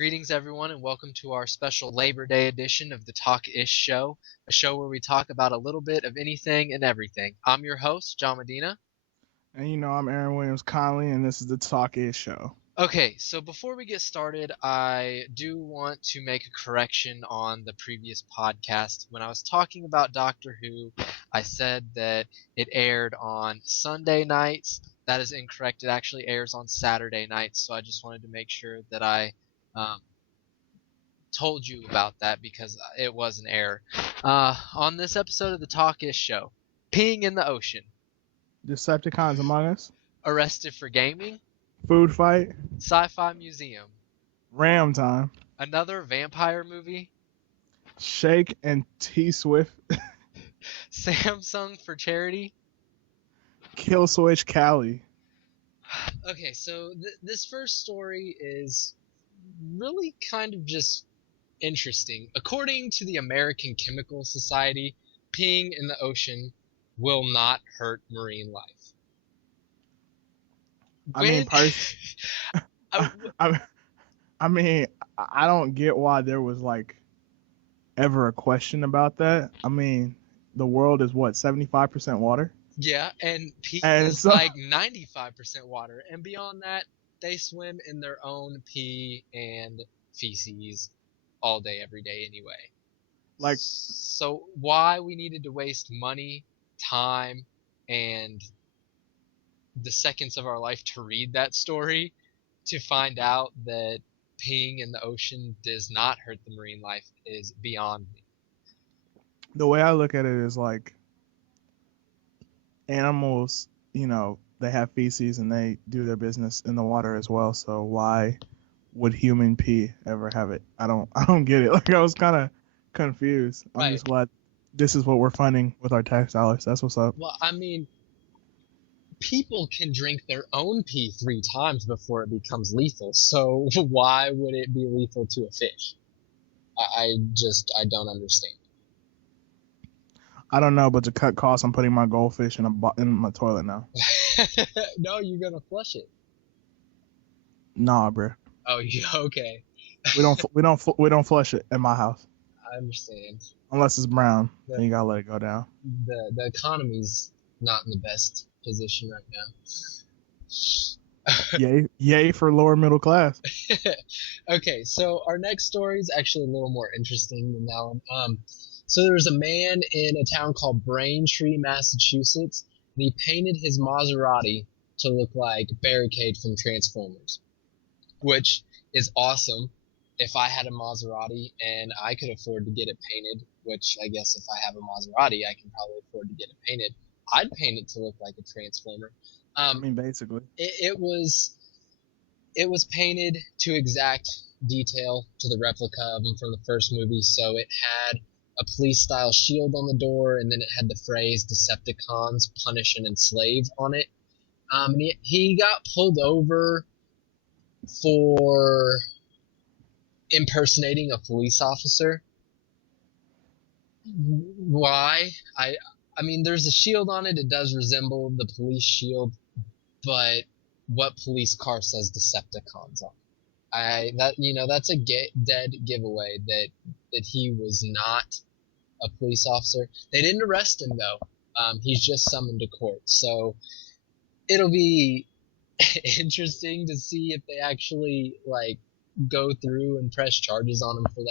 Greetings, everyone, and welcome to our special Labor Day edition of the Talk-ish-show, a show where we talk about a little bit of anything and everything. I'm your host, John Medina. And I'm Aaron Williams Conley, and this is the talkishshow. Okay, so before we get started, I do want to make a correction on the previous podcast. When I was talking about Doctor Who, I said that it aired on Sunday nights. That is incorrect. It actually airs on Saturday nights, so I just wanted to make sure that I um, told you about that because it was an error. On this episode of the Talk-ish show, peeing in the ocean, Decepticons Among Us, arrested for gaming, food fight, sci-fi museum, ram time, another vampire movie, Shake and T Swift, Samsung for charity. Kill Switch Cali. Okay, so this first story is really kind of just interesting. According to the American Chemical Society, peeing in the ocean will not hurt marine life. I mean, I don't get why there was ever a question about that. I mean, the world is what, 75% water? Yeah, and pee And is so- like 95% water, and beyond that, they swim in their own pee and feces all day, every day anyway. So why we needed to waste money, time, and the seconds of our life to read that story to find out that peeing in the ocean does not hurt the marine life is beyond me. The way I look at it is animals, they have feces and they do their business in the water as well. So why would human pee ever have it? I don't get it. I was kind of confused. I'm just glad this is what we're funding with our tax dollars. That's what's up. Well, I mean, people can drink their own pee 3 times before it becomes lethal. So why would it be lethal to a fish? I don't understand. I don't know, but to cut costs, I'm putting my goldfish in my toilet now. No, you're gonna flush it. Nah, bro. Oh, yeah, okay. We don't flush it in my house I understand. unless it's brown. Then you gotta let it go down. The economy's not in the best position right now. Yay for lower middle class. Okay, so our next story is actually a little more interesting than that one. So there was a man in a town called Braintree, Massachusetts, and he painted his Maserati to look like Barricade from Transformers, which is awesome. If I had a Maserati and I could afford to get it painted, which I guess if I have a Maserati, I can probably afford to get it painted, I'd paint it to look like a Transformer. I mean, basically. It was painted to exact detail to the replica of him from the first movie, so it had a police-style shield on the door, and then it had the phrase Decepticons punish and enslave on it. And he got pulled over for impersonating a police officer. Why? I mean, there's a shield on it. It does resemble the police shield, but what police car says Decepticons on it? That's a dead giveaway that he was not a police officer. They didn't arrest him though. He's just summoned to court. So it'll be interesting to see if they actually go through and press charges on him for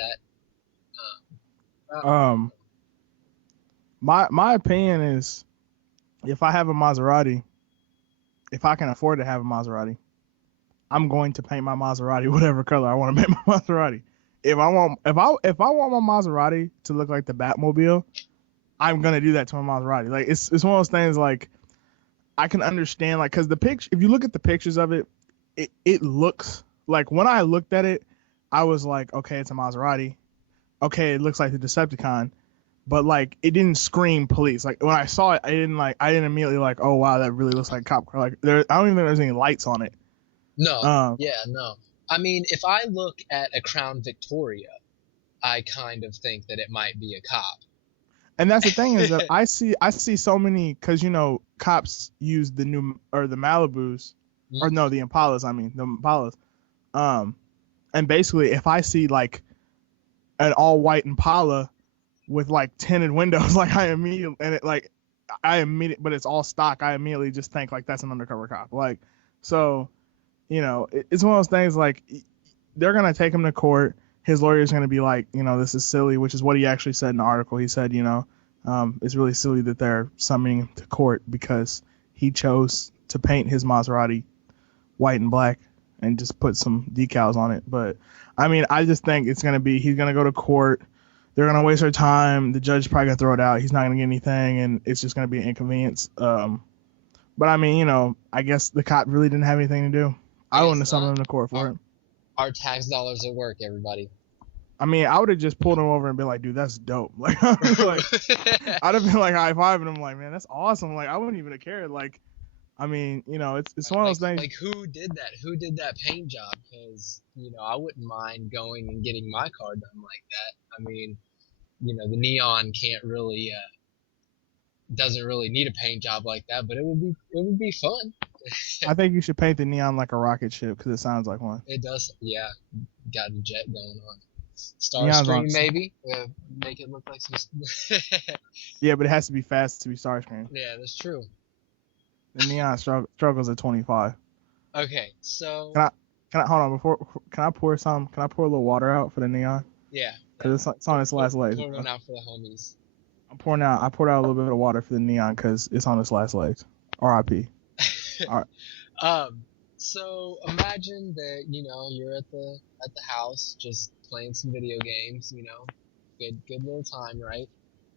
that. My opinion is, if I have a Maserati, if I can afford to have a Maserati, I'm going to paint my Maserati whatever color I want to paint my Maserati. If I want my Maserati to look like the Batmobile, I'm gonna do that to my Maserati. It's one of those things. I can understand, because the picture. If you look at the pictures of it, it looks like, when I looked at it, I was like, okay, it's a Maserati. Okay, it looks like the Decepticon, but it didn't scream police. When I saw it, I didn't immediately oh wow, that really looks like a cop car. I don't even think there's any lights on it. No. No. I mean, if I look at a Crown Victoria, I kind of think that it might be a cop. And that's the thing, is that I see so many, because cops use the Malibus, or no, the Impalas. I mean the Impalas. And basically, if I see like an all white Impala with like tinted windows, like but it's all stock. I immediately just think like that's an undercover cop. Like, so it's one of those things like they're gonna take him to court. His lawyer's gonna be like, this is silly, which is what he actually said in the article. He said, it's really silly that they're summoning him to court because he chose to paint his Maserati white and black and just put some decals on it. But I mean, I just think he's gonna go to court. They're gonna waste their time. The judge's probably gonna throw it out. He's not gonna get anything, and it's just gonna be an inconvenience. But I mean, I guess the cop really didn't have anything to do. I wouldn't have summoned him to court for it. Our tax dollars at work, everybody. I mean, I would have just pulled him over and been like, dude, that's dope. Like, I'd have been like high-fiving him, like, man, that's awesome. Like, I wouldn't even have cared. Like, I mean, it's one of those things. Like, who did that? Who did that paint job? Because, I wouldn't mind going and getting my car done like that. I mean, the neon doesn't really need a paint job like that, but it would be fun. I think you should paint the neon like a rocket ship because it sounds like one. It does, yeah. Got a jet going on. Starscream, maybe. Make it look like some. Yeah, but it has to be fast to be Starscream. Yeah, that's true. The neon struggles at 25. Okay, so. Can I hold on can I pour a little water out for the neon? Yeah. Because it's on its last legs. Pour one out for the homies. I poured out a little bit of water for the neon because it's on its last legs. R.I.P. All right. So imagine that you're at the house just playing some video games. Good little time, right?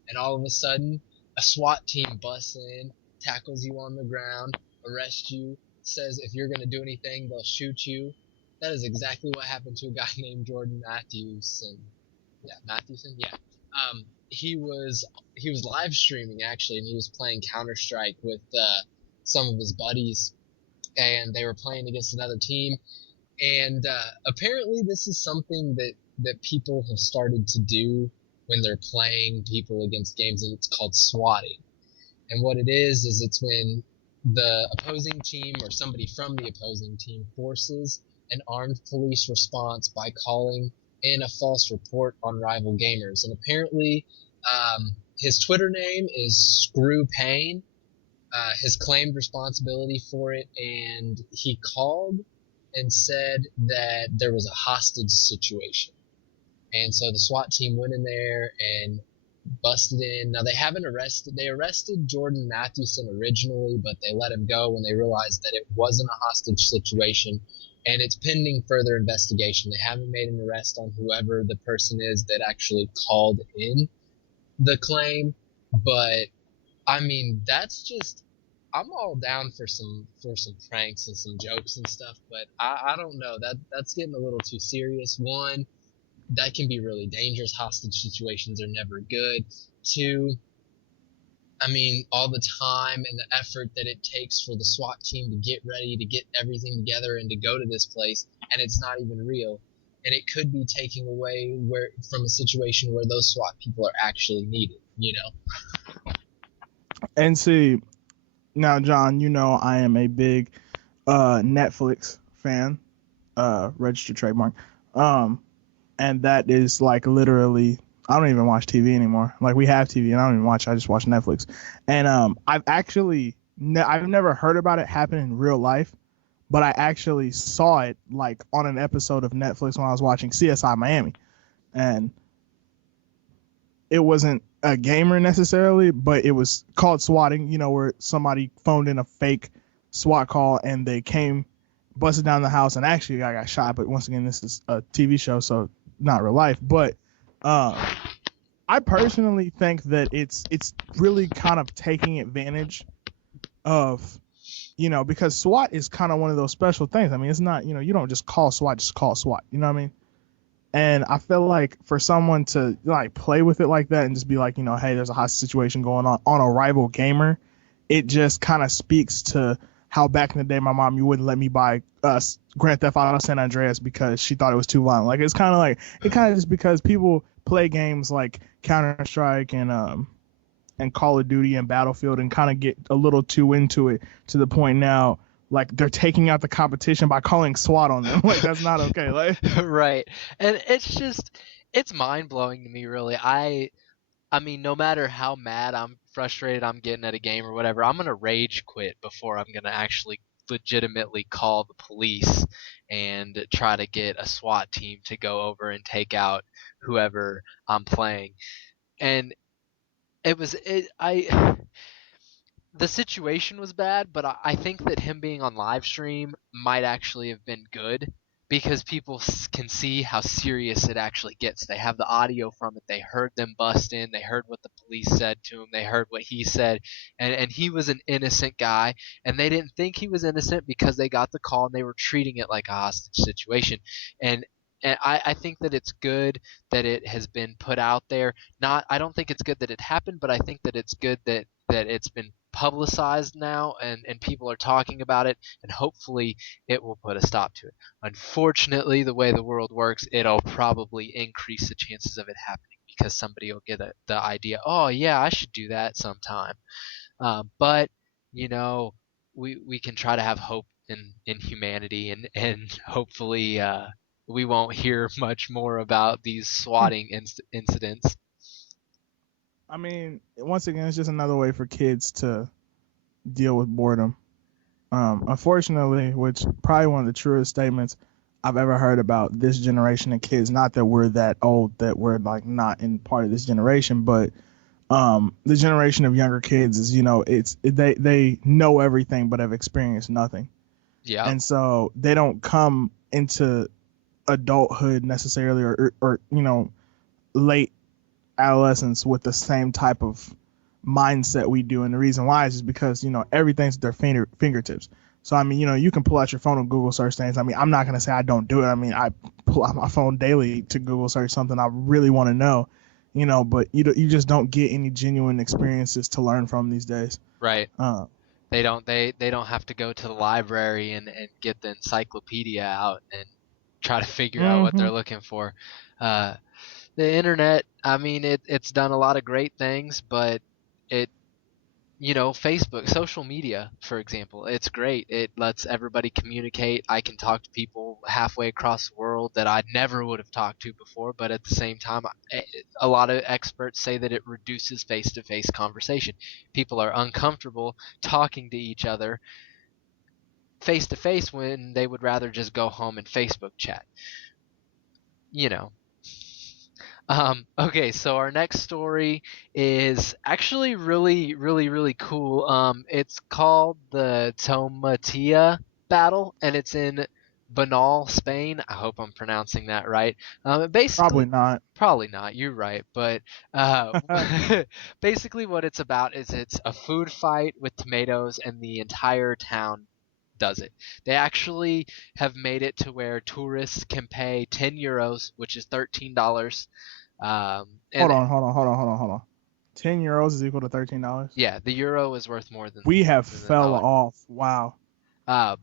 And all of a sudden, a SWAT team busts in, tackles you on the ground, arrests you, says if you're gonna do anything, they'll shoot you. That is exactly what happened to a guy named Jordan Matthewson. Yeah, Matthewson. Yeah. He was live streaming actually, and he was playing Counter-Strike with some of his buddies, and they were playing against another team. And apparently, this is something that people have started to do when they're playing people against games, and it's called swatting. And what it is it's when the opposing team or somebody from the opposing team forces an armed police response by calling in a false report on rival gamers. And apparently, his Twitter name is Screw Payne. Has claimed responsibility for it, and he called and said that there was a hostage situation. And so the SWAT team went in there and busted in. Now they arrested Jordan Matthewson originally, but they let him go when they realized that it wasn't a hostage situation, and it's pending further investigation. They haven't made an arrest on whoever the person is that actually called in the claim, but I mean, that's just, I'm all down for some pranks and some jokes and stuff, but I don't know, that's getting a little too serious. One, that can be really dangerous. Hostage situations are never good. Two, I mean, all the time and the effort that it takes for the SWAT team to get ready, to get everything together and to go to this place, and it's not even real. And it could be taking away from a situation where those SWAT people are actually needed, And see, now, John, I am a big Netflix fan, registered trademark. And that is like literally, I don't even watch TV anymore. Like, we have TV and I don't even watch, I just watch Netflix. And I've actually, I've never heard about it happen in real life, but I actually saw it like on an episode of Netflix when I was watching CSI Miami. And it wasn't a gamer necessarily, but it was called swatting, where somebody phoned in a fake SWAT call and they came, busted down the house, and actually I got shot. But once again, this is a TV show, so not real life. But I personally think that it's really kind of taking advantage of, because SWAT is kind of one of those special things. I mean, it's not, you don't just call SWAT, just call SWAT. You know what I mean? And I feel like for someone to like play with it like that and just be like, hey, there's a hostage situation going on a rival gamer, it just kind of speaks to how back in the day my mom, you wouldn't let me buy Grand Theft Auto San Andreas because she thought it was too violent. Like, it's kind of just because people play games like Counter-Strike and Call of Duty and Battlefield and kind of get a little too into it to the point now like they're taking out the competition by calling SWAT on them. Like that's not okay. Like Right. And it's mind blowing to me, really. I mean, no matter how mad I'm frustrated I'm getting at a game or whatever, I'm gonna rage quit before I'm gonna actually legitimately call the police and try to get a SWAT team to go over and take out whoever I'm playing. And it was it I the situation was bad, but I think that him being on live stream might actually have been good because people can see how serious it actually gets. They have the audio from it. They heard them bust in. They heard what the police said to him. They heard what he said, and he was an innocent guy, and they didn't think he was innocent because they got the call and they were treating it like a hostage situation. And and I think that it's good that it has been put out there. Not, I don't think it's good that it happened, but I think that it's good that it's been publicized now and people are talking about it, and hopefully it will put a stop to it. Unfortunately, the way the world works, it'll probably increase the chances of it happening because somebody will get the idea, oh yeah, I should do that sometime. But you know, we can try to have hope in humanity, and hopefully we won't hear much more about these swatting incidents. I mean, once again, it's just another way for kids to deal with boredom. Unfortunately, which probably one of the truest statements I've ever heard about this generation of kids. Not that we're that old, that we're like not in part of this generation, but the generation of younger kids is, they know everything but have experienced nothing, Yeah. and so they don't come into adulthood necessarily, or late adolescence with the same type of mindset we do. And the reason why is just because, everything's at their fingertips. So, I mean, you can pull out your phone and Google search things. I mean, I'm not going to say I don't do it. I mean, I pull out my phone daily to Google search something I really want to know, but you just don't get any genuine experiences to learn from these days. Right. Uh, They don't have to go to the library and get the encyclopedia out and try to figure out what mm-hmm. they're looking for. Uh, the internet, I mean, it's done a lot of great things, but it Facebook, social media, for example, it's great. It lets everybody communicate. I can talk to people halfway across the world that I never would have talked to before, but at the same time, a lot of experts say that it reduces face-to-face conversation. People are uncomfortable talking to each other face-to-face when they would rather just go home and Facebook chat. You know, okay, so our next story is actually really, really, really cool. It's called the Tomatia Battle, and it's in Banal, Spain. I hope I'm pronouncing that right. Probably Basically, not. probably not. You're right, but uh, basically, what it's about is it's a food fight with tomatoes, and the entire town does it. They actually have made it to where tourists can pay 10 euros, which is $13. Hold And on, hold on, hold on, hold on, hold on. €10 is equal to $13. yeah, the euro is worth more We have than the fell dollar. off. Wow.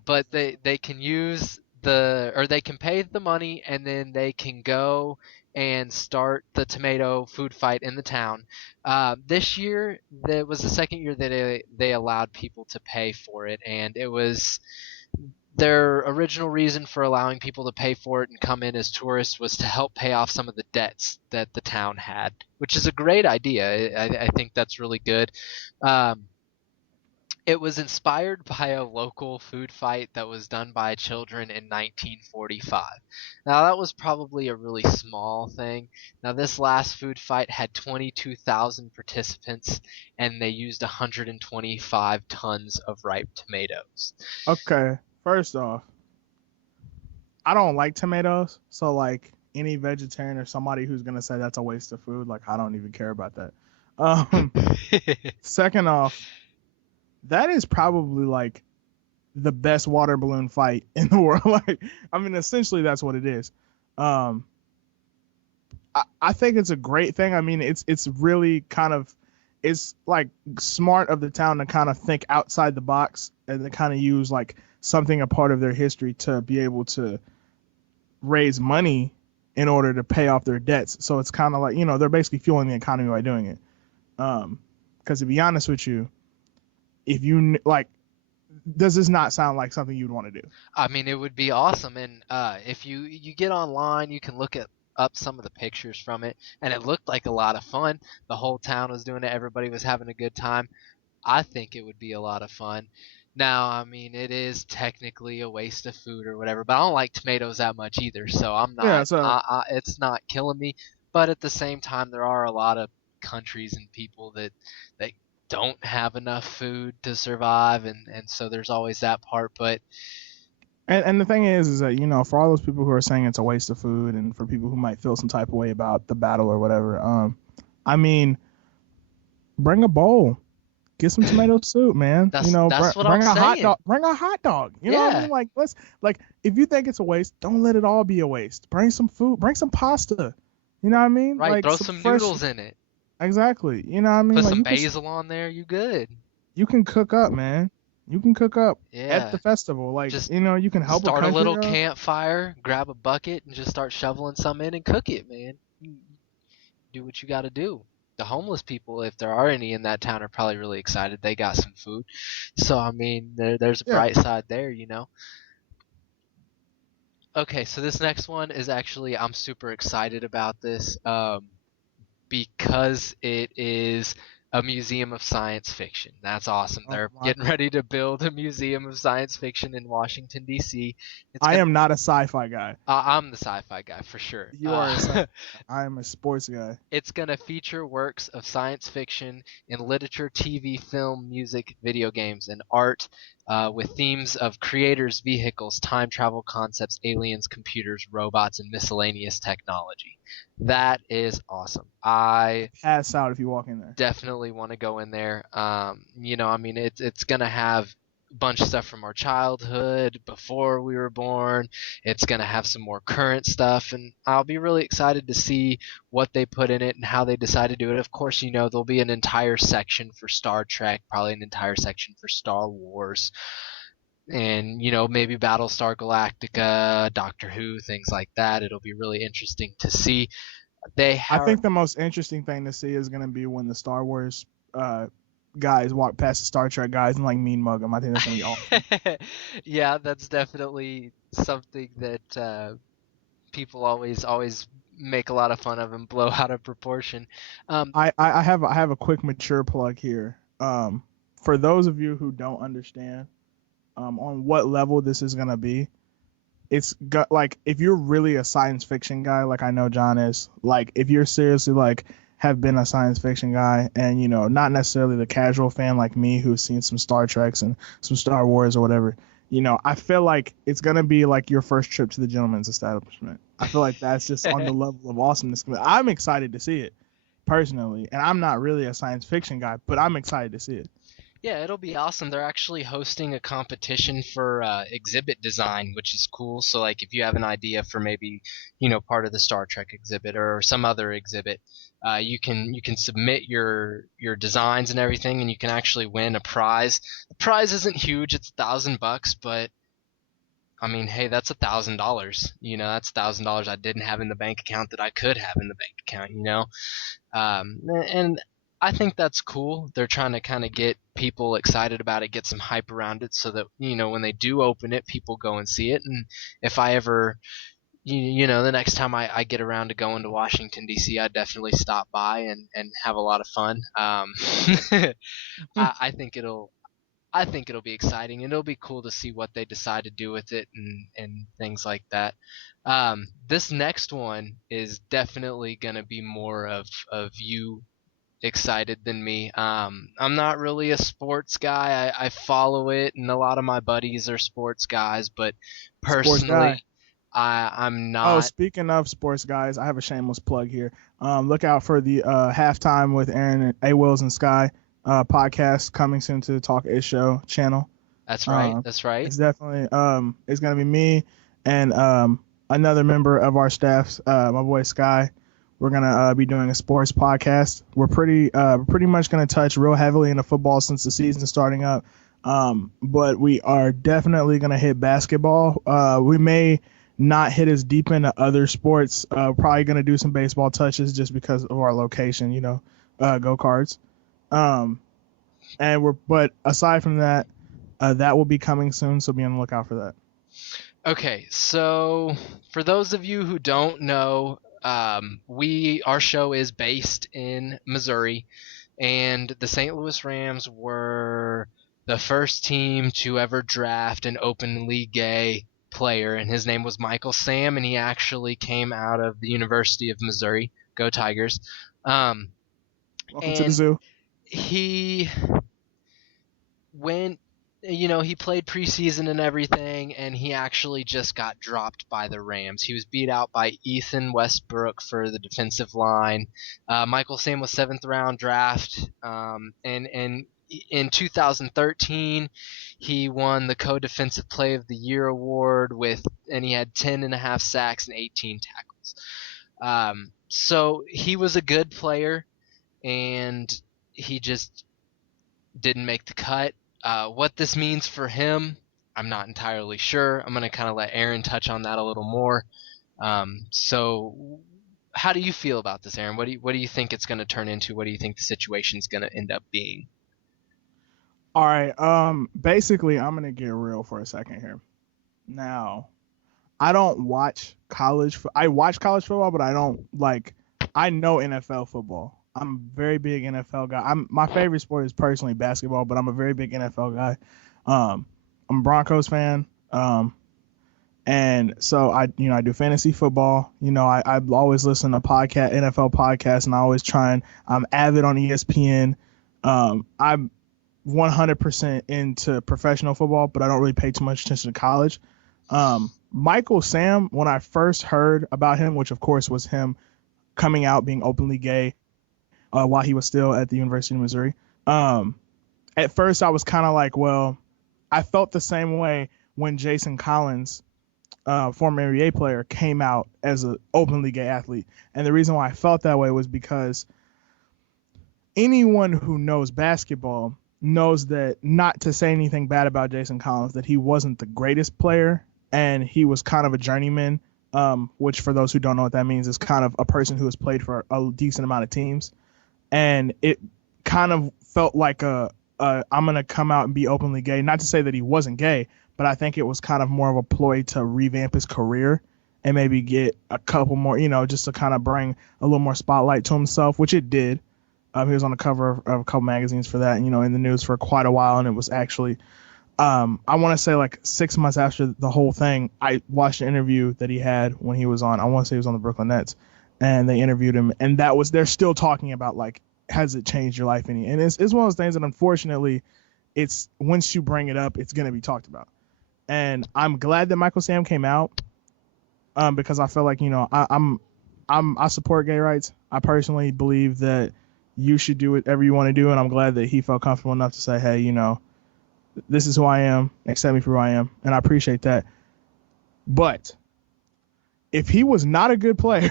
But they can use or they can pay the money and then they can go and start the tomato food fight in the town. This year, that was the second year that they allowed people to pay for it, and it was their original reason for allowing people to pay for it and come in as tourists was to help pay off some of the debts that the town had, which is a great idea. I think that's really good. Um, it was inspired by a local food fight that was done by children in 1945. Now, that was probably a really small thing. Now, this last food fight had 22,000 participants, and they used 125 tons of ripe tomatoes. Okay. First off, I don't like tomatoes, so like any vegetarian or somebody who's gonna say that's a waste of food, like I don't even care about that. Um, Second off, that is probably like the best water balloon fight in the world. Like, I mean, essentially that's what it is. Um, I think it's a great thing. I mean, it's really kind of, it's like smart of the town to kind of think outside the box and to kind of use like something a part of their history to be able to raise money in order to pay off their debts. So it's kind of like, they're basically fueling the economy by doing it. Because to be honest with you, if you like, does this not sound like something you'd want to do? I mean, it would be awesome. And if you get online, you can look at up some of the pictures from it, and it looked like a lot of fun. The whole town was doing it. Everybody was having a good time. I think it would be a lot of fun. Now, I mean, it is technically a waste of food or whatever, but I don't like tomatoes that much either, so I'm Yeah, not. so It's not killing me. But at the same time, there are a lot of countries and people that don't have enough food to survive, and so there's always that part. But and the thing is that, you know, for all those people who are saying it's a waste of food, and for people who might feel some type of way about the battle or whatever, I mean, bring a bowl. Get some tomato soup, man. that's You know, that's what bring I'm a hot saying. dog. Bring a hot dog. You know what I Yeah, mean? Like, if you think it's a waste, don't let it all be a waste. Bring some food. Bring some pasta. You know what I mean? right. Like Throw some some fresh. noodles in it. Exactly. You know what I mean? Put Like some basil on there. You good? you can cook up, man. You can cook up at Yeah. the festival. Like, Just you know, you can help a start a country little out. campfire, grab a bucket, and just start shoveling some in and cook it, man. You do what you got to do. The homeless people, if there are any in that town, are probably really excited. They got some food. So, I mean, there's a Yeah. bright side there, you know? Okay, so this next one is actually, I'm super excited about this because it is a museum of science fiction. That's awesome. Oh They're my. getting ready to build a museum of science fiction in Washington, D.C. It's I gonna am not a sci-fi guy. I'm the sci-fi guy for sure. You are a sci. I am a sports guy. It's going to feature works of science fiction in literature, TV, film, music, video games, and art with themes of creators, vehicles, time travel concepts, aliens, computers, robots, and miscellaneous technology. That is awesome. I Pass out if you walk in there. definitely want to go in there. You know, I mean, it's going to have a bunch of stuff from our childhood before we were born. It's going to have some more current stuff, and I'll be really excited to see what they put in it and how they decide to do it. Of course, you know, there'll be an entire section for Star Trek, probably an entire section for Star Wars, and, you know, maybe Battlestar Galactica, Doctor Who, things like that. It'll be really interesting to see. They I are think the most interesting thing to see is going to be when the Star Wars guys walk past the Star Trek guys and like mean mug them. I think that's going to be awesome. yeah, that's definitely something that people always make a lot of fun of and blow out of proportion. Um, I have a quick mature plug here. For those of you who don't understand on what level this is going to be, it's got like, if you're really a science fiction guy, like I know John is, like if you're seriously like have been a science fiction guy, and you know, not necessarily the casual fan like me who's seen some Star Treks and some Star Wars or whatever, you know, I feel like it's gonna be like your first trip to the gentleman's establishment. I feel like that's just on the level of awesomeness. I'm excited to see it personally, and I'm not really a science fiction guy, but I'm excited to see it. Yeah, it'll be awesome. They're actually hosting a competition for exhibit design, which is cool. So, like, if you have an idea for maybe, you know, part of the Star Trek exhibit or some other exhibit, you can submit your designs and everything, and you can actually win a prize. The prize isn't huge; it's $1,000, but I mean, hey, that's $1,000. You know, that's $1,000 I didn't have in the bank account that I could have in the bank account. You know, and I think that's cool. They're trying to kind of get people excited about it, get some hype around it, so that, you know, when they do open it, people go and see it. And if I ever, you know, the next time I get around to going to Washington D.C., I definitely stop by and have a lot of fun. I think it'll be exciting, and it'll be cool to see what they decide to do with it and things like that. This next one is definitely gonna be more of you excited than me. I'm not really a sports guy. I follow it, and a lot of my buddies are sports guys, but Sports guy. personally, I'm Oh, not. speaking of sports guys, I have a shameless plug here. Look out for the halftime with Aaron A. Wills and Sky podcast coming soon to the Talk Ish Show channel. That's right. Um, That's right. it's definitely it's gonna be me and another member of our staff, my boy Sky. We're gonna be doing a sports podcast. We're pretty much gonna touch real heavily into football since the season's starting up. But we are definitely gonna hit basketball. We may not hit as deep into other sports. Probably gonna do some baseball touches just because of our location. You know, go cards. Um, but aside from that, That will be coming soon, so be on the lookout for that. Okay, so for those of you who don't know, our show is based in Missouri, and the St. Louis Rams were the first team to ever draft an openly gay player, and his name was Michael Sam, and he actually came out of the University of Missouri. Go Tigers! Welcome to the And zoo. he went, he played preseason and everything, and he actually just got dropped by the Rams. He was beat out by Ethan Westbrook for the defensive line. Michael Sam was 7th round draft, and in 2013 he won the co-defensive play of the year award and he had 10.5 sacks and 18 tackles. So he was a good player, and he just didn't make the cut. What this means for him, I'm not entirely sure. I'm going to kind of let Aaron touch on that a little more. So how do you feel about this, Aaron? What do you think it's going to turn into? What do you think the situation's going to end up being? All right. Basically, I'm gonna get real for a second here. Now, I don't watch I watch college football, but I don't like. I know NFL football. I'm a very big NFL guy. My favorite sport is personally basketball, but I'm a very big NFL guy. I'm a Broncos fan. And so I do fantasy football. I always listen to NFL podcasts, and I always I'm avid on ESPN. I'm 100% into professional football, but I don't really pay too much attention to college. Michael Sam, when I first heard about him, which of course was him coming out being openly gay while he was still at the University of Missouri, at first I was kind of like, well, I felt the same way when Jason Collins, former NBA player, came out as an openly gay athlete. And the reason why I felt that way was because anyone who knows basketball knows that, not to say anything bad about Jason Collins, that he wasn't the greatest player and he was kind of a journeyman, which for those who don't know what that means is kind of a person who has played for a decent amount of teams. And it kind of felt like I'm going to come out and be openly gay. Not to say that he wasn't gay, but I think it was kind of more of a ploy to revamp his career and maybe get a couple more, just to kind of bring a little more spotlight to himself, which it did. He was on the cover of a couple magazines for that, in the news for quite a while. And it was actually, I want to say like 6 months after the whole thing, I watched an interview that he had when he was on, I want to say he was on the Brooklyn Nets, and they interviewed him. And they're still talking about, like, has it changed your life any? And it's one of those things that, unfortunately, it's once you bring it up, it's going to be talked about. And I'm glad that Michael Sam came out, because I feel like, I support gay rights. I personally believe that you should do whatever you want to do, and I'm glad that he felt comfortable enough to say, hey, this is who I am, accept me for who I am, and I appreciate that. But if he was not a good player,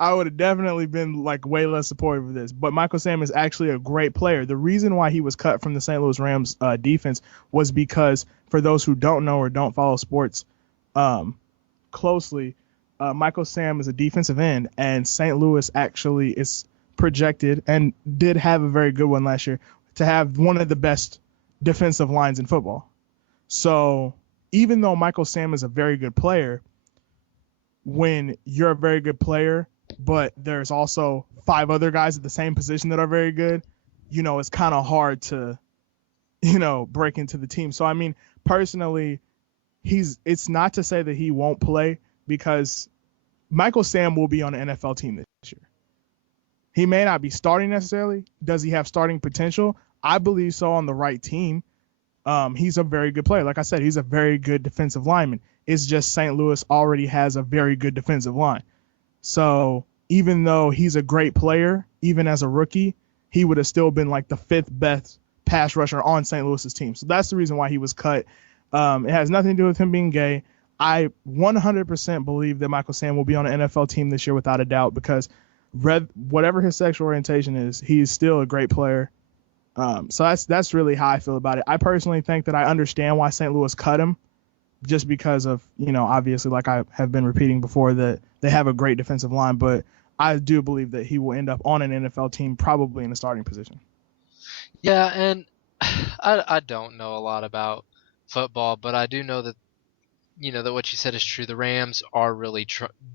I would have definitely been like way less supportive of this. But Michael Sam is actually a great player. The reason why he was cut from the St. Louis Rams defense was because, for those who don't know or don't follow sports closely, Michael Sam is a defensive end, and St. Louis actually is projected, and did have a very good one last year, to have one of the best defensive lines in football. So even though Michael Sam is a very good player, when you're a very good player, but there's also 5 other guys at the same position that are very good, it's kind of hard to, break into the team. So, I mean, personally, it's not to say that he won't play, because Michael Sam will be on an NFL team this year. He may not be starting necessarily. Does he have starting potential? I believe so, on the right team. He's a very good player. Like I said, he's a very good defensive lineman. It's just St. Louis already has a very good defensive line. So even though he's a great player, even as a rookie, he would have still been like the 5th best pass rusher on St. Louis's team. So that's the reason why he was cut. It has nothing to do with him being gay. I 100% believe that Michael Sam will be on an NFL team this year without a doubt, because whatever his sexual orientation is, he's still a great player. So that's really how I feel about it. I personally think that I understand why St. Louis cut him, just because of, obviously, like I have been repeating before, that they have a great defensive line, but I do believe that he will end up on an NFL team, probably in the starting position. Yeah, and I don't know a lot about football, but I do know that that what you said is true. The Rams are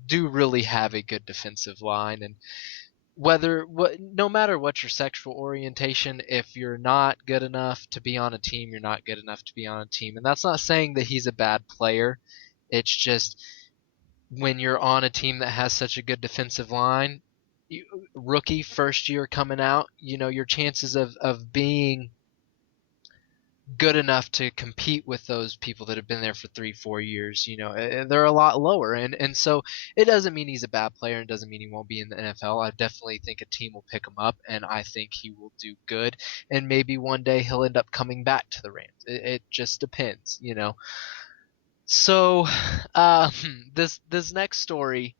do really have a good defensive line, and no matter what your sexual orientation, if you're not good enough to be on a team, you're not good enough to be on a team. And that's not saying that he's a bad player. It's just when you're on a team that has such a good defensive line, rookie first year coming out, your chances of being good enough to compete with those people that have been there for 3-4 years, they're a lot lower. And so it doesn't mean he's a bad player, and doesn't mean he won't be in the NFL. I definitely think a team will pick him up, and I think he will do good, and maybe one day he'll end up coming back to the Rams. It just depends. So um, this next story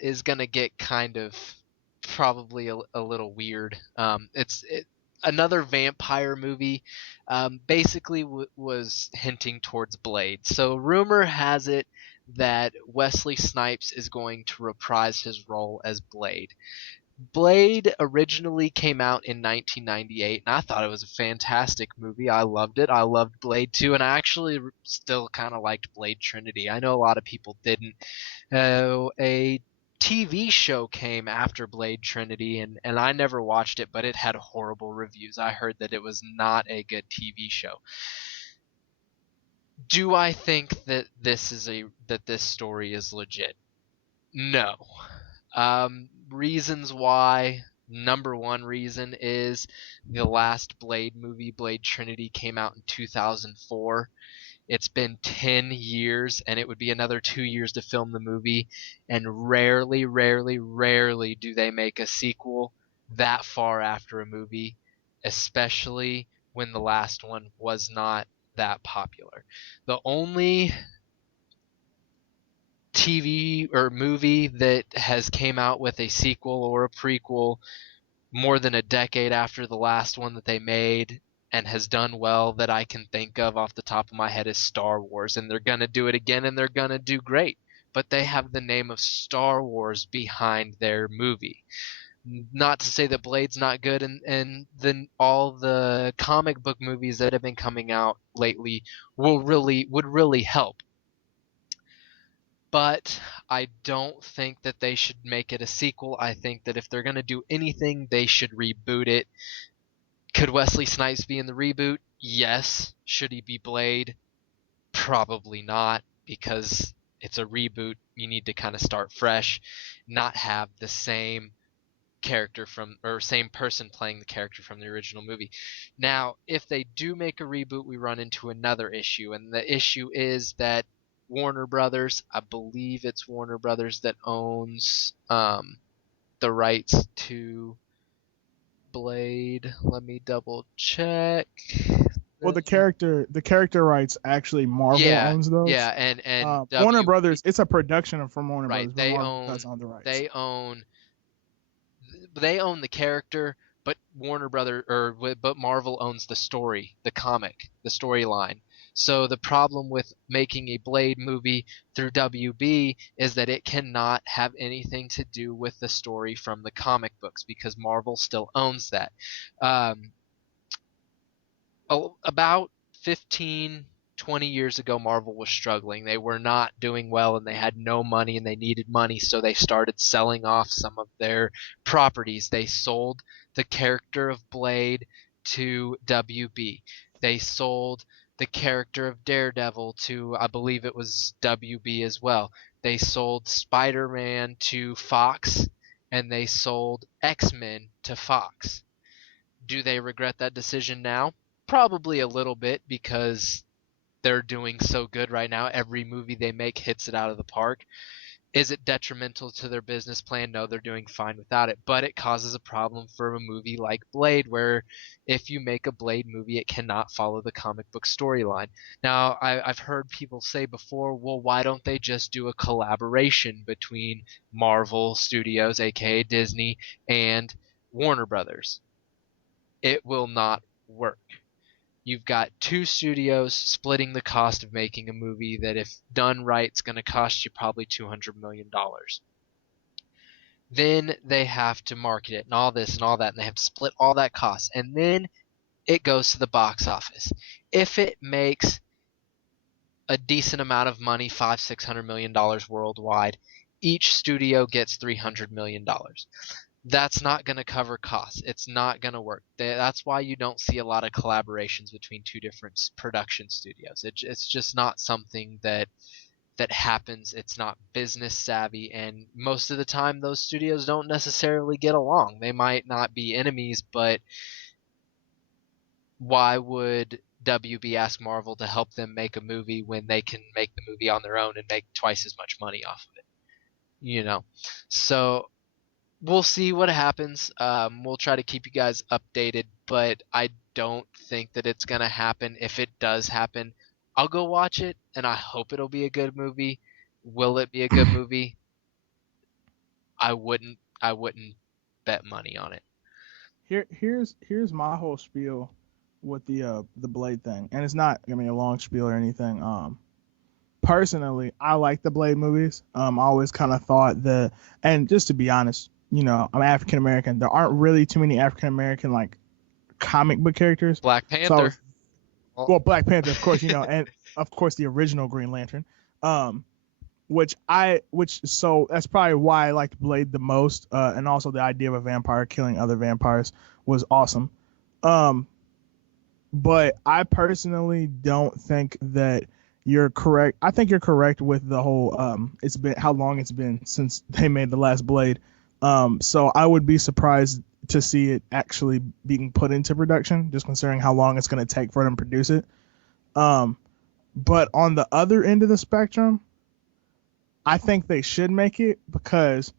is gonna get kind of probably a little weird. Another vampire movie. Basically was hinting towards Blade. So rumor has it that Wesley Snipes is going to reprise his role as Blade. Blade originally came out in 1998, and I thought it was a fantastic movie. I loved it. I loved Blade 2, and I actually still kind of liked Blade Trinity. I know a lot of people didn't. A TV show came after Blade Trinity, and I never watched it, but it had horrible reviews. I heard that it was not a good TV show. Do I think that this story is legit? No. Reasons why. Number one reason is the last Blade movie, Blade Trinity, came out in 2004. It's been 10 years, and it would be another 2 years to film the movie, and rarely, rarely, rarely do they make a sequel that far after a movie, especially when the last one was not that popular. The only TV or movie that has came out with a sequel or a prequel more than a decade after the last one that they made and has done well that I can think of off the top of my head is Star Wars, and they're going to do it again, and they're going to do great. But they have the name of Star Wars behind their movie. Not to say that Blade's not good, and then all the comic book movies that have been coming out lately would really help. But I don't think that they should make it a sequel. I think that if they're going to do anything, they should reboot it. Could Wesley Snipes be in the reboot? Yes. Should he be Blade? Probably not, because it's a reboot. You need to kind of start fresh, not have the same character same person playing the character from the original movie. Now, if they do make a reboot, we run into another issue, and the issue is that Warner Brothers, I believe it's Warner Brothers that owns the rights to Blade. Let me double check. Well, the character rights actually Marvel owns those. Yeah, and Warner Brothers. It's a production from Warner right, Brothers. Marvel does own the rights. They own the character, but but Marvel owns the story, the comic, the storyline. So the problem with making a Blade movie through WB is that it cannot have anything to do with the story from the comic books, because Marvel still owns that. About 15, 20 years ago, Marvel was struggling. They were not doing well, and they had no money, and they needed money, so they started selling off some of their properties. They sold the character of Blade to WB. They sold the character of Daredevil to, I believe it was WB as well. They sold Spider-Man to Fox, and they sold X-Men to Fox. Do they regret that decision now? Probably a little bit, because they're doing so good right now. Every movie they make hits it out of the park. Is it detrimental to their business plan? No, they're doing fine without it. But it causes a problem for a movie like Blade, where if you make a Blade movie, it cannot follow the comic book storyline. Now, I've heard people say before, well, why don't they just do a collaboration between Marvel Studios, aka Disney, and Warner Brothers? It will not work. You've got two studios splitting the cost of making a movie that, if done right, is going to cost you probably $200 million. Then they have to market it and all this and all that, and they have to split all that cost. And then it goes to the box office. If it makes a decent amount of money, $500-600 million worldwide, each studio gets $300 million. That's not going to cover costs. It's not going to work. That's why you don't see a lot of collaborations between two different production studios. It's just not something that happens. It's not business savvy, and most of the time those studios don't necessarily get along. They might not be enemies, but why would WB ask Marvel to help them make a movie when they can make the movie on their own and make twice as much money off of it? So we'll see what happens. We'll try to keep you guys updated, but I don't think that it's gonna happen. If it does happen, I'll go watch it, and I hope it'll be a good movie. Will it be a good movie? I wouldn't bet money on it. Here's my whole spiel with the Blade thing, and it's not a long spiel or anything. Personally, I like the Blade movies. I always kind of thought that, and just to be honest, I'm African American. There aren't really too many African American like comic book characters. Black Panther. Well, Black Panther, of course, and of course the original Green Lantern. So that's probably why I liked Blade the most, and also the idea of a vampire killing other vampires was awesome. But I personally don't think that you're correct. I think you're correct with the whole it's been how long it's been since they made the last Blade. So I would be surprised to see it actually being put into production, just considering how long it's going to take for them to produce it. But on the other end of the spectrum, I think they should make it because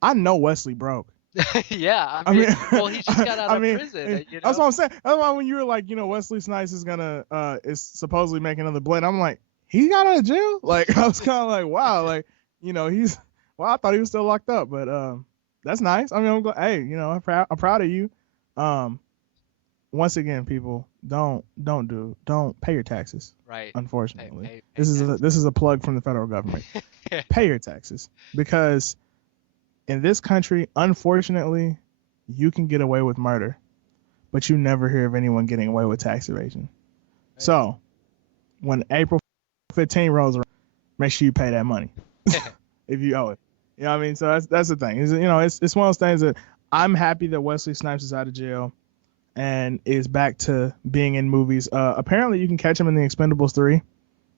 I know Wesley broke. Yeah, I mean, well, he just got out of prison. That's what I'm saying. That's why when you were like, Wesley Snipes is supposedly making another Blade, I'm like, he got out of jail? Like, I was kind of like, wow, like, I thought he was still locked up, but that's nice. I mean, I'm glad. Hey, I'm proud of you. Once again, people, don't pay your taxes. Right. Unfortunately, pay this is a plug from the federal government. Pay your taxes, because in this country, unfortunately, you can get away with murder, but you never hear of anyone getting away with tax evasion. Right. So, when April 15 rolls around, make sure you pay that money if you owe it. You know what I mean? So that's the thing. It's one of those things that I'm happy that Wesley Snipes is out of jail and is back to being in movies. Apparently, you can catch him in The Expendables 3.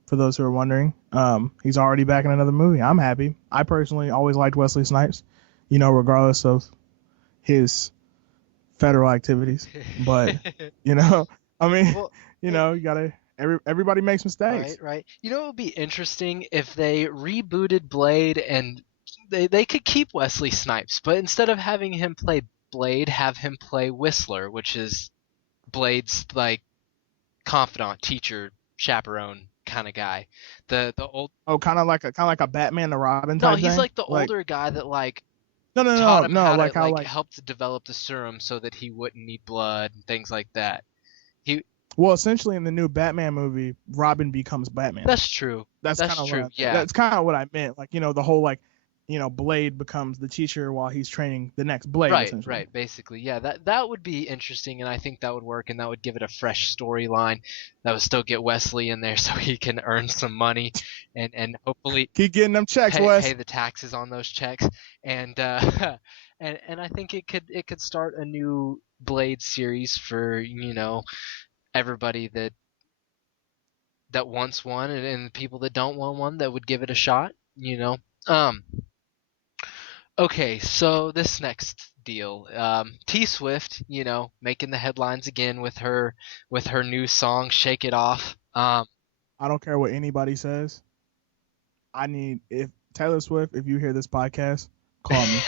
For those who are wondering, he's already back in another movie. I'm happy. I personally always liked Wesley Snipes, regardless of his federal activities. But you gotta. Everybody makes mistakes. Right. It would be interesting if they rebooted Blade and they could keep Wesley Snipes, but instead of having him play Blade, have him play Whistler, which is Blade's like confidant, teacher, chaperone kind of guy. The old kind of like a Batman to Robin type. No, he's thing? like the older guy that taught him how to helped to develop the serum so that he wouldn't need blood and things like that. Well, essentially in the new Batman movie, Robin becomes Batman. That's true. That's true. That's kind of what I meant. Like, the whole Blade becomes the teacher while he's training the next Blade. Right. Basically, yeah. That would be interesting, and I think that would work, and that would give it a fresh storyline. That would still get Wesley in there so he can earn some money, and hopefully keep getting them checks, pay the taxes on those checks, and and I think it could start a new Blade series for everybody that wants one, and people that don't want one that would give it a shot. Okay, so this next deal, T Swift, making the headlines again with her new song "Shake It Off." I don't care what anybody says. If Taylor Swift, if you hear this podcast, call me.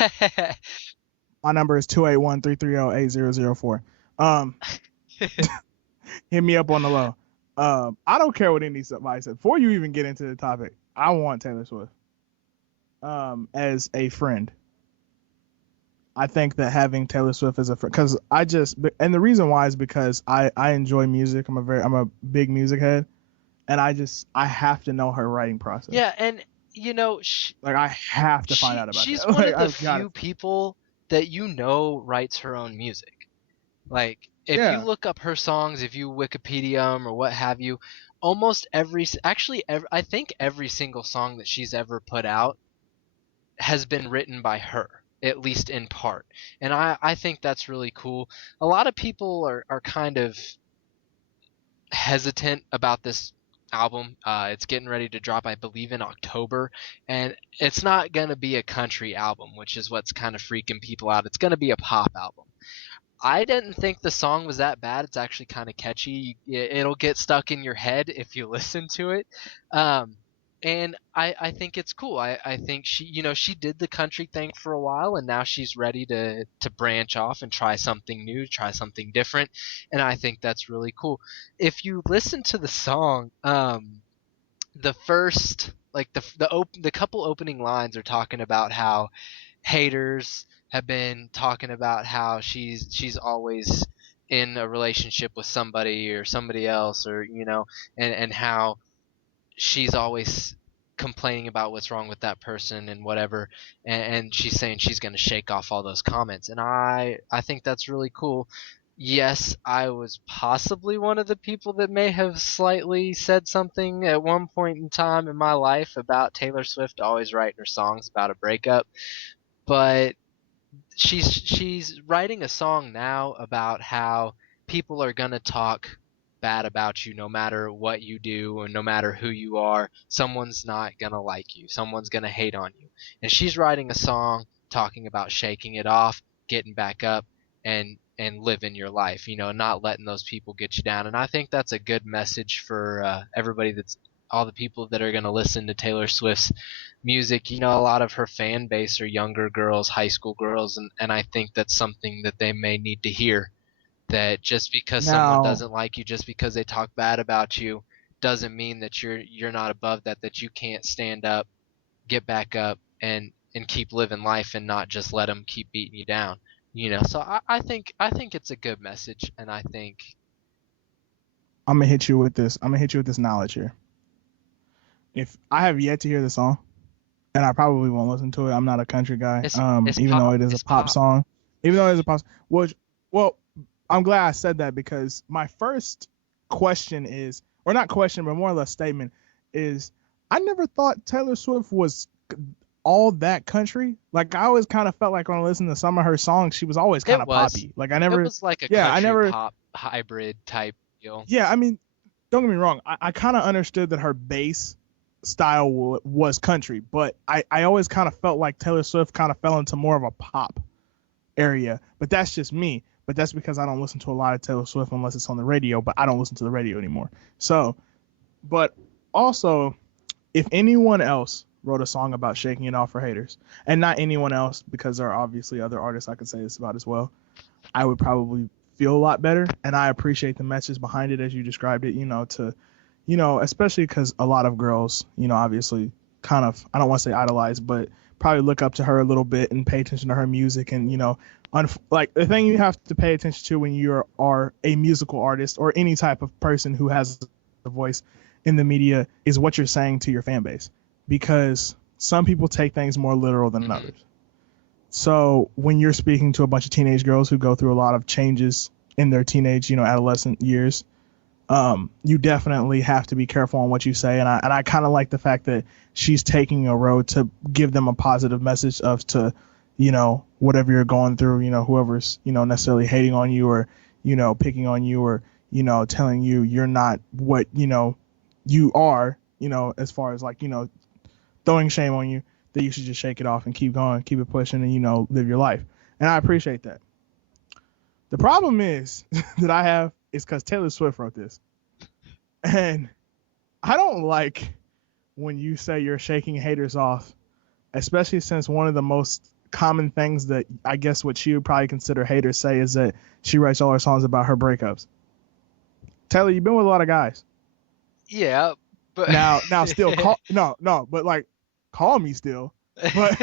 My number is 281-330-8004. Hit me up on the low. I don't care what anybody said. Before you even get into the topic, I want Taylor Swift. As a friend, I think that having Taylor Swift as a friend, because and the reason why is because I enjoy music. I'm a big music head, and I have to know her writing process. Yeah, and I have to find out about. She's one of the few people that writes her own music. Like, if you Yeah. look up her songs, if you Wikipedia them or what have you, almost I think every single song that she's ever put out has been written by her, at least in part. And I think that's really cool. A lot of people are kind of hesitant about this album. It's getting ready to drop, I believe, in October, and it's not going to be a country album, which is what's kind of freaking people out. It's going to be a pop album. I didn't think the song was that bad. It's actually kind of catchy. It'll get stuck in your head if you listen to it. Um, and I think it's cool. I think she did the country thing for a while, and now she's ready to branch off and try something new, try something different. And I think that's really cool. If you listen to the song, the first, like the couple opening lines are talking about how haters have been talking about how she's always in a relationship with somebody or somebody else, or and how she's always complaining about what's wrong with that person and whatever, and she's saying she's going to shake off all those comments, and I think that's really cool. Yes, I was possibly one of the people that may have slightly said something at one point in time in my life about Taylor Swift always writing her songs about a breakup, but she's writing a song now about how people are gonna talk bad about you no matter what you do and no matter who you are. Someone's not gonna like you. Someone's gonna hate on you. And she's writing a song talking about shaking it off, getting back up, and living your life. Not letting those people get you down. And I think that's a good message for everybody that's all the people that are going to listen to Taylor Swift's music. A lot of her fan base are younger girls, high school girls, and I think that's something that they may need to hear. That just because someone Now, doesn't like you, just because they talk bad about you, doesn't mean that you're not above that. That you can't stand up, get back up, and keep living life and not just let them keep beating you down. So I think it's a good message, and I think I'm gonna hit you with this. I'm gonna hit you with this knowledge here. If I have yet to hear the song, and I probably won't listen to it. I'm not a country guy. it's Even though pop. it is a It's pop pop. song, even though it is a pop, well, I'm glad I said that because my first question is, or not question, but more or less statement is, I never thought Taylor Swift was all that country. Like I always kind of felt like when I listened to some of her songs, she was always kind It of was. poppy. Like I It never, was like a yeah, I country never, pop hybrid type deal. yeah. I mean, don't get me wrong. I kind of understood that her bass style was country, but I always kind of felt like Taylor Swift kind of fell into more of a pop area. But that's just me. But that's because I don't listen to a lot of Taylor Swift unless it's on the radio, but I don't listen to the radio anymore. So, but also, if anyone else wrote a song about shaking it off for haters, and not anyone else, because there are obviously other artists I could say this about as well, I would probably feel a lot better. And I appreciate the message behind it as you described it, especially because a lot of girls, obviously kind of, I don't want to say idolize, but probably look up to her a little bit and pay attention to her music. And, like the thing you have to pay attention to when you are a musical artist or any type of person who has a voice in the media is what you're saying to your fan base, because some people take things more literal than others. So when you're speaking to a bunch of teenage girls who go through a lot of changes in their teenage, adolescent years, you definitely have to be careful on what you say. And I kind of like the fact that she's taking a road to give them a positive message to, whatever you're going through, whoever's, necessarily hating on you or, picking on you or, telling you you're not what, you are, as far as like, throwing shame on you, that you should just shake it off and keep going, keep it pushing and, live your life. And I appreciate that. The problem is that I have is because Taylor Swift wrote this. And I don't like when you say you're shaking haters off, especially since one of the most common things that I guess what she would probably consider haters say is that she writes all her songs about her breakups. Taylor, you've been with a lot of guys. Yeah, but Now still but like call me still. But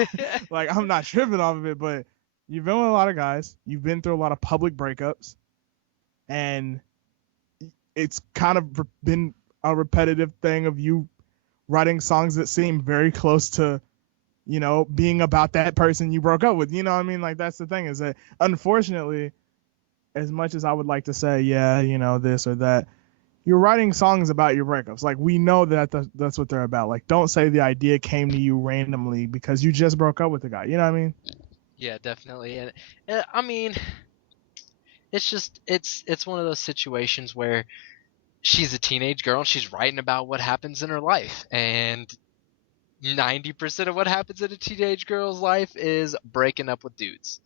like I'm not tripping off of it, but you've been with a lot of guys. You've been through a lot of public breakups. And it's kind of been a repetitive thing of you writing songs that seem very close to, being about that person you broke up with. You know what I mean? Like that's the thing is that unfortunately as much as I would like to say, yeah, you know, this or that, you're writing songs about your breakups. Like, we know that that's what they're about. Like, don't say the idea came to you randomly because you just broke up with the guy. You know what I mean? Yeah, definitely. And I mean, it's just it's one of those situations where she's a teenage girl and she's writing about what happens in her life, and 90% of what happens in a teenage girl's life is breaking up with dudes.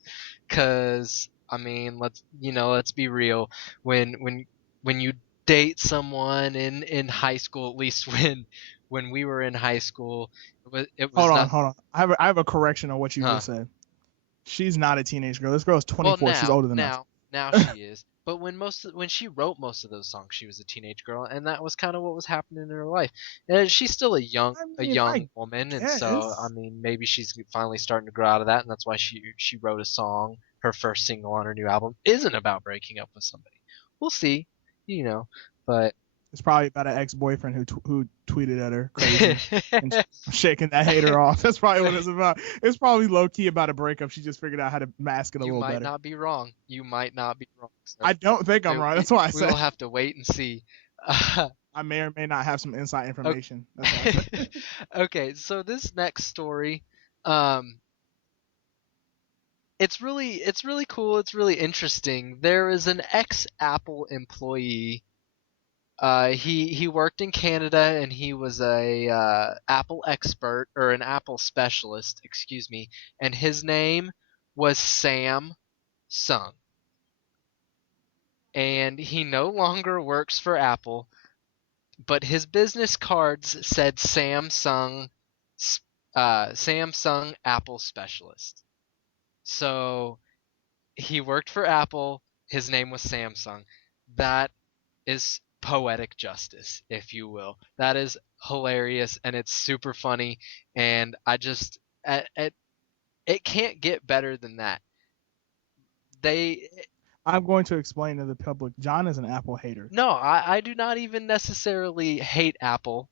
Cause I mean, let's be real. When you date someone in high school, at least when we were in high school, it was not. Hold on. I have a correction on what you Huh. just said. She's not a teenage girl. This girl's Well, 24. She's older than us. now she is. But when she wrote most of those songs, she was a teenage girl, and that was kind of what was happening in her life. And she's still a young I a mean, young I woman, and so I guess. mean maybe she's finally starting to grow out of that, and that's why she wrote a song. Her first single on her new album isn't about breaking up with somebody. We'll see, you know, but It's probably about an ex-boyfriend who tweeted at her crazy and shaking that hater off. That's probably what it's about. It's probably low-key about a breakup. She just figured out how to mask it a you little might better. not be wrong. You might not be wrong, sir. I don't think I'm wrong. That's why I We will said have to wait and see. I may or may not have some inside Okay. information. That's why I said. Okay, so this next story, um, it's really cool. It's really interesting. There is an ex-Apple employee. He worked in Canada and he was a Apple expert or an Apple specialist, excuse me, and his name was Sam Sung. And he no longer works for Apple, but his business cards said Samsung Apple specialist. So he worked for Apple. His name was Samsung. That is poetic justice, if you will. That is hilarious and it's super funny. And it can't get better than that. They I'm going to explain to the public. John is an Apple hater. no, I do not even necessarily hate Apple.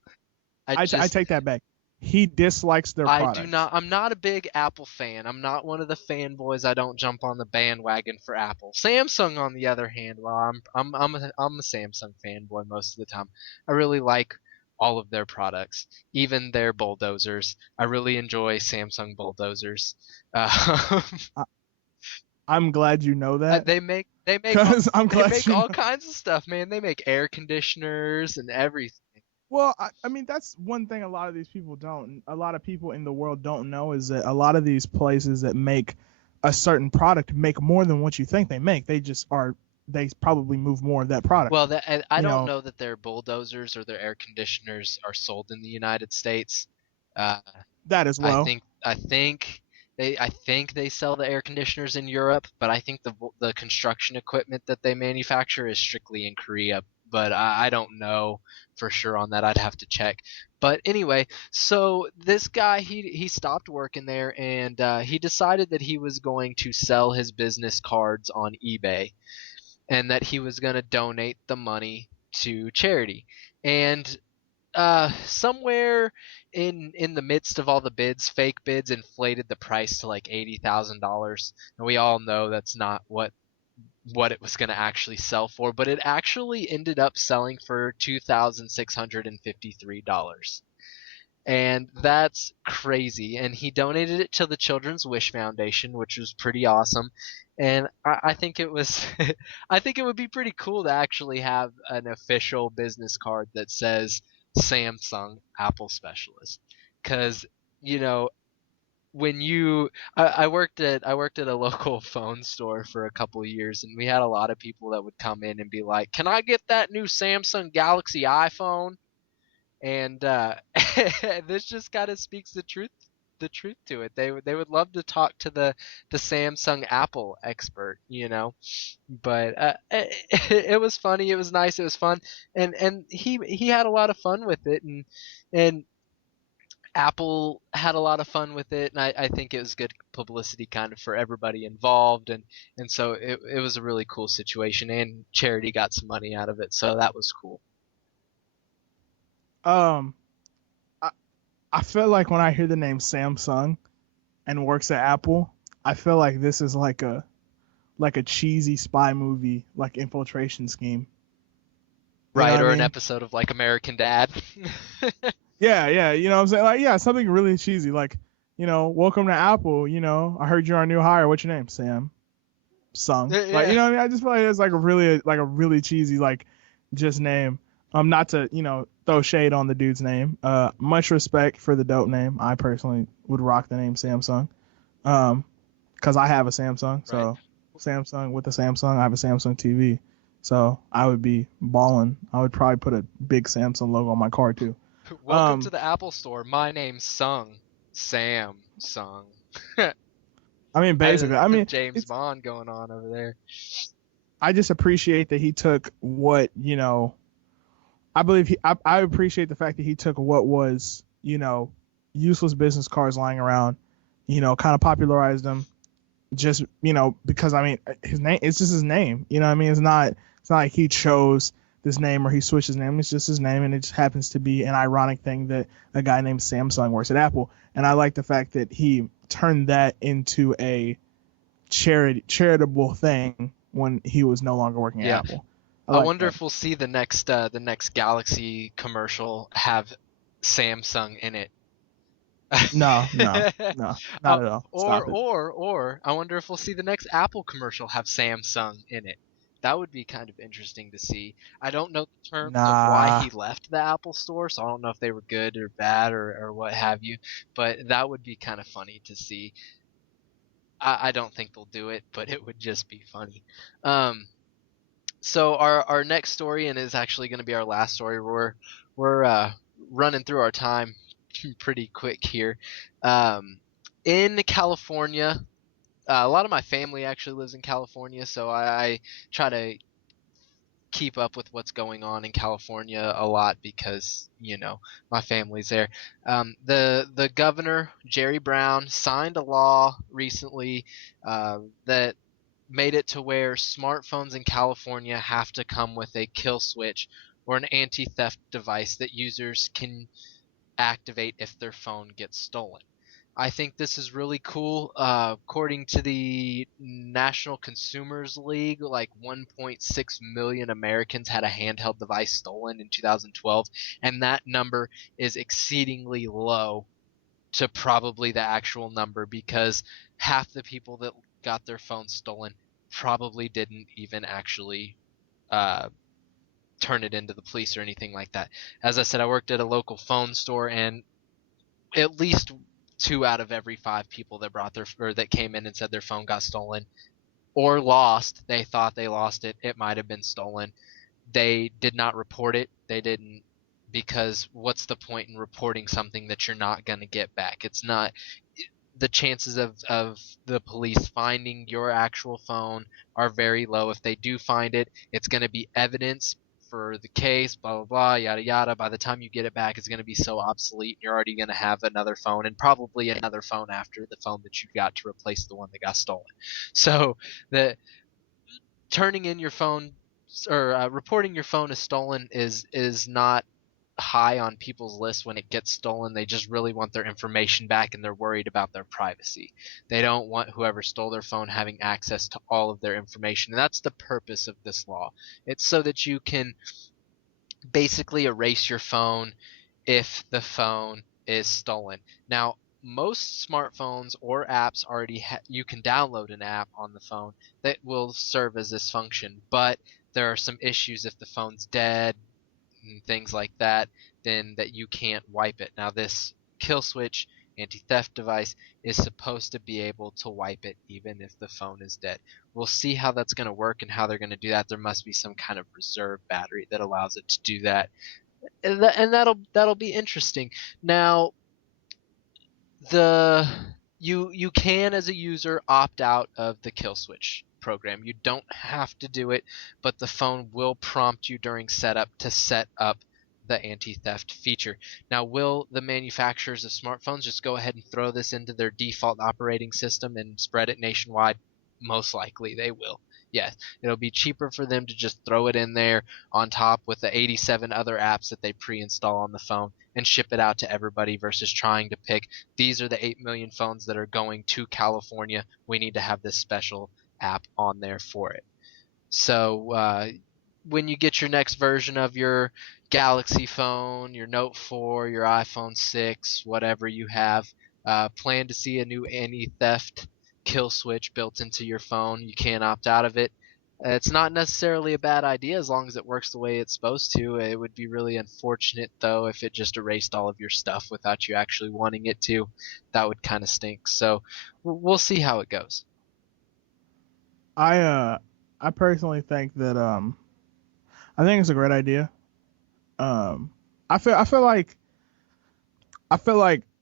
I I just take that back. He dislikes their I do products. not. I'm not a big Apple fan. I'm not one of the fanboys. I don't jump on the bandwagon for Apple. Samsung, on the other hand, well, I'm a Samsung fanboy most of the time. I really like all of their products, even their bulldozers. I really enjoy Samsung bulldozers. Uh, I, I'm glad you know that, they make because I'm they glad make you all know. kinds of stuff, man. They make air conditioners and everything. Well, I mean, that's one thing a lot of these people don't. A lot of people in the world don't know is that a lot of these places that make a certain product make more than what you think they make. They just are. They probably move more of that product. Well, I You don't know know that their bulldozers or their air conditioners are sold in the United States. Uh, that as I well. think I think I think they sell the air conditioners in Europe, but I think the construction equipment that they manufacture is strictly in Korea. But I don't know for sure on that. I'd have to check. But anyway, so this guy he stopped working there and he decided that he was going to sell his business cards on eBay and that he was going to donate the money to charity. And somewhere in the midst of all the bids, fake bids inflated the price to like $80,000. And we all know that's not what it was going to actually sell for, but it actually ended up selling for $2,653. And that's crazy. And he donated it to the Children's Wish Foundation, which was pretty awesome. And I think it was, I think it would be pretty cool to actually have an official business card that says Samsung Apple Specialist, because you know when you I worked at a local phone store for a couple of years, and we had a lot of people that would come in and be like, "Can I get that new Samsung Galaxy iPhone?" And this just kind of speaks the truth to it. They would love to talk to the Samsung Apple expert, but it was funny, it was nice, it was fun, and he had a lot of fun with it, and Apple had a lot of fun with it, and I think it was good publicity kind of for everybody involved, and so it was a really cool situation, and charity got some money out of it, so that was cool. Um, I, I feel like when I hear the name Samsung and works at Apple, I feel like this is like a like a cheesy spy movie, like infiltration scheme. You know Right, what I or an mean? episode of like American Dad. Yeah, yeah. You know what I'm saying? Like, yeah, something really cheesy. Like, welcome to Apple. I heard you're our new hire. What's your name? Sam. Sung. Like, Yeah. what I mean? I just feel like it's like a really cheesy, like, just name. Not to, throw shade on the dude's name. Much respect for the dope name. I personally would rock the name Samsung. Because I have a Samsung, Right. so Samsung with a Samsung, I have a Samsung TV, so I would be balling. I would probably put a big Samsung logo on my car too. Welcome to Um, the Apple Store. My name's Sung. Sam Sung. I mean, basically, I mean, James it's Bond going on over there. I just appreciate that he took what I believe I appreciate the fact that he took what was useless business cards lying around, kind of popularized them just because I mean his name, it's just his name, what I mean, it's not like he chose this name or he switched his name. It's just his name, and it just happens to be an ironic thing that a guy named Samsung works at Apple. And I like the fact that he turned that into a charitable thing when he was no longer working at Yeah. Apple. I I like wonder that. if we'll see the next Galaxy commercial have Samsung in it. No, no, no, not at all. or Stop it. or I wonder if we'll see the next Apple commercial have Samsung in it. That would be kind of interesting to see. I don't know the terms of why Nah. he left the Apple Store, so I don't know if they were good or bad or what have you. But that would be kind of funny to see. I don't think they'll do it, but it would just be funny. Um, so our next story, and is actually going to be our last story. We're running through our time pretty quick here. Um, in California, a lot of my family actually lives in California, so I try to keep up with what's going on in California a lot because my family's there. The governor Jerry Brown signed a law recently that made it to where smartphones in California have to come with a kill switch or an anti-theft device that users can activate if their phone gets stolen. I think this is really cool. According to the National Consumers League, like 1.6 million Americans had a handheld device stolen in 2012, and that number is exceedingly low to probably the actual number because half the people that got their phones stolen probably didn't even actually uh, turn it into the police or anything like that. As I said, I worked at a local phone store, and at least 2 out of every 5 people that brought their or that came in and said their phone got stolen or lost, they thought they lost it. It might have been stolen. They did not report it. They didn't, because what's the point in reporting something that you're not going to get back? It's not, the chances of the police finding your actual phone are very low. If they do find it, it's going to be evidence for the case, blah, blah, blah, yada, yada. By the time you get it back, it's going to be so obsolete. You're already going to have another phone and probably another phone after the phone that you got to replace the one that got stolen. So the turning in your phone or reporting your phone as stolen is not high on people's list when it gets stolen. They just really want their information back, and they're worried about their privacy. They don't want whoever stole their phone having access to all of their information. And that's the purpose of this law. It's so that you can basically erase your phone if the phone is stolen. Now, most smartphones or apps already you can download an app on the phone that will serve as this function, but there are some issues if the phone's dead and things like that, then that you can't wipe it. Now, this kill switch anti-theft device is supposed to be able to wipe it even if the phone is dead. We'll see how that's going to work and how they're going to do that. There must be some kind of reserve battery that allows it to do that, and that'll be interesting. Now, the you can, as a user, opt out of the kill switch program. You don't have to do it, but the phone will prompt you during setup to set up the anti-theft feature. Now, will the manufacturers of smartphones just go ahead and throw this into their default operating system and spread it nationwide? Most likely they will. Yes, it'll be cheaper for them to just throw it in there on top with the 87 other apps that they pre-install on the phone and ship it out to everybody versus trying to pick, these are the 8 million phones that are going to California. We need to have this special app on there for it. So when you get your next version of your Galaxy phone, your Note 4, your iPhone 6, whatever you have, plan to see a new anti-theft kill switch built into your phone. You can't opt out of it. It's not necessarily a bad idea as long as it works the way it's supposed to. It would be really unfortunate, though, if it just erased all of your stuff without you actually wanting it to. That would kind of stink. So we'll see how it goes. I personally think that I think it's a great idea. Um, I feel like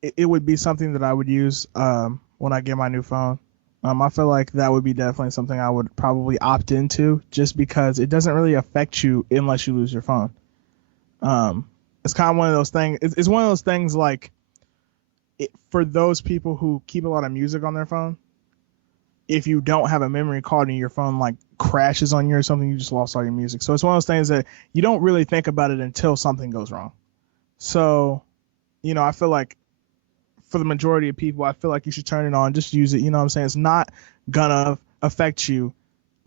it would be something that I would use when I get my new phone. I feel like that would be definitely something I would probably opt into, just because it doesn't really affect you unless you lose your phone. It's kind of one of those things. It's one of those things like for those people who keep a lot of music on their phone. If you don't have a memory card and your phone like crashes on you or something, you just lost all your music. So it's one of those things that you don't really think about it until something goes wrong. So, I feel like for the majority of people, I feel like you should turn it on, just use it. You know what I'm saying? It's not gonna affect you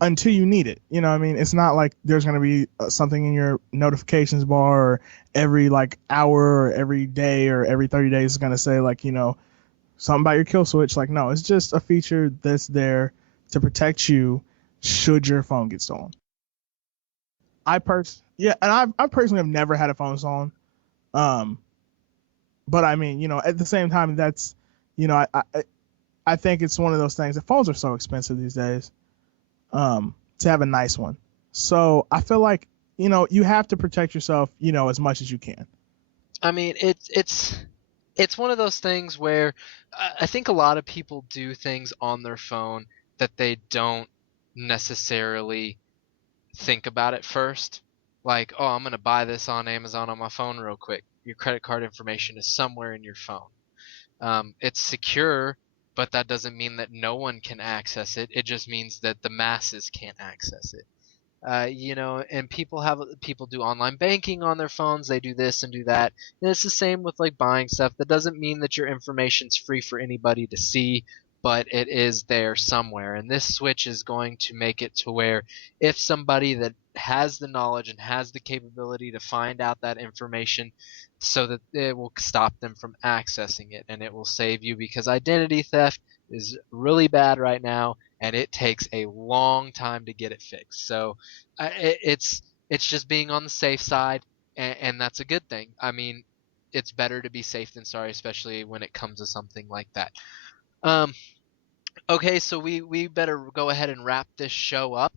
until you need it. You know what I mean? It's not like there's gonna be something in your notifications bar or every like hour or every day or every 30 days is gonna say like, something about your kill switch. Like, no, it's just a feature that's there to protect you should your phone get stolen. I personally have never had a phone stolen. Um, but I mean, at the same time, that's, I think it's one of those things. The phones are so expensive these days. To have a nice one, so I feel like you have to protect yourself, as much as you can. I mean, it's one of those things where I think a lot of people do things on their phone that they don't necessarily think about it first. Like, oh, I'm gonna buy this on Amazon on my phone real quick. Your credit card information is somewhere in your phone. It's secure, but that doesn't mean that no one can access it. It just means that the masses can't access it. And people do online banking on their phones. They do this and do that. And it's the same with like buying stuff. That doesn't mean that your information's free for anybody to see, but it is there somewhere. And this switch is going to make it to where if somebody that has the knowledge and has the capability to find out that information, so that it will stop them from accessing it, and it will save you, because identity theft is really bad right now and it takes a long time to get it fixed. So it's just being on the safe side, and that's a good thing. I mean, it's better to be safe than sorry, especially when it comes to something like that. Um, okay, so we better go ahead and wrap this show up.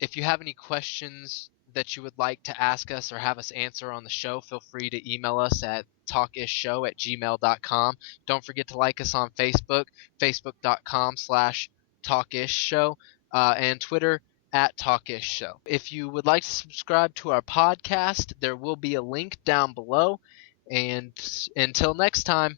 If you have any questions that you would like to ask us or have us answer on the show, feel free to email us at talkishshow@gmail.com. Don't forget to like us on Facebook, facebook.com/talkishshow, and Twitter @talkishshow. If you would like to subscribe to our podcast, there will be a link down below. And until next time.